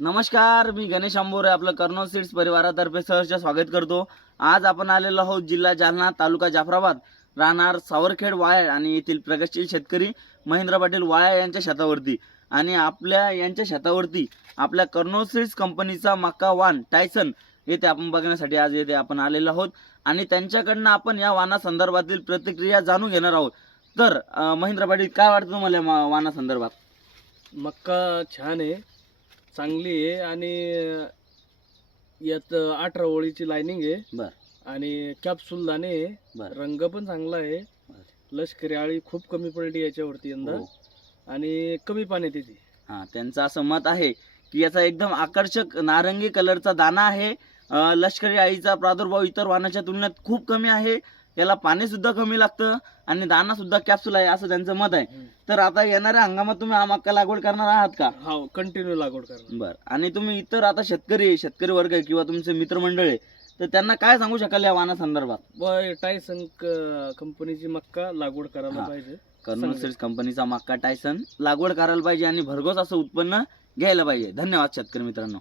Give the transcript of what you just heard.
नमस्कार, मी गणेश आंबोरे आपलं colonel seeds परिवारातर्फे सहर्ष स्वागत करतो। आज आपण आलेलो आहोत जिल्हा जालना, तालुका जाफराबाद, राहणार सावरखेड वाळे आणि येथील प्रगतशील शेतकरी महेंद्र पाटील वाळे यांच्या शेतावरती। आणि आपल्या यांच्या शेतावरती आपल्या कर्नल सीड्स कंपनीचा मक्का वाण टायसन येथे आपण बघण्यासाठी आज येथे आपण आलेलो आहोत आणि त्यांच्याकडनं आपण या वाणा संदर्भातील प्रतिक्रिया जाणून घेणार आहोत। तर महेंद्र पाटील, काय वाटतं तुम्हाला या वाणा संदर्भात? मक्का छान आहे, चांगली आहे आणि यात 18 ओळीची लाईनिंग आहे बर आणि कॅप्सूल दाणे आहे. बर रंग पण चांगला आहे. लष्करी आळी खूप कमी पडली याच्यावरती यंदा हो. आणि कमी पाण्यात येते. हा, त्यांचं असं मत आहे की याचा एकदम आकर्षक नारंगी कलरचा दाना आहे। लष्करी अळीचा प्रादुर्भाव इतर वाणाच्या तुलनेत खूप कमी आहे, याला पाणी सुद्धा कमी लागतं आणि दाना सुद्धा कॅप्सूल आहे असं त्यांचं मत आहे। तर आता येणाऱ्या हंगामात तुम्ही हा मक्का लागवड करणार आहात का? हो, कंटिन्यू लागवड करणार. बर, आणि तुम्ही इतर आता शेतकरी वर्ग आहे किंवा तुमचे मित्रमंडळ आहे, तर त्यांना काय सांगू शकाल या वाणा संदर्भात? टायसन कंपनीची मक्का लागवड करायला हा. पाहिजे. कर्नल सीड्स कंपनीचा मक्का टायसन लागवड करायला पाहिजे आणि भरघोस असं उत्पन्न घ्यायला पाहिजे। धन्यवाद शेतकरी मित्रांनो।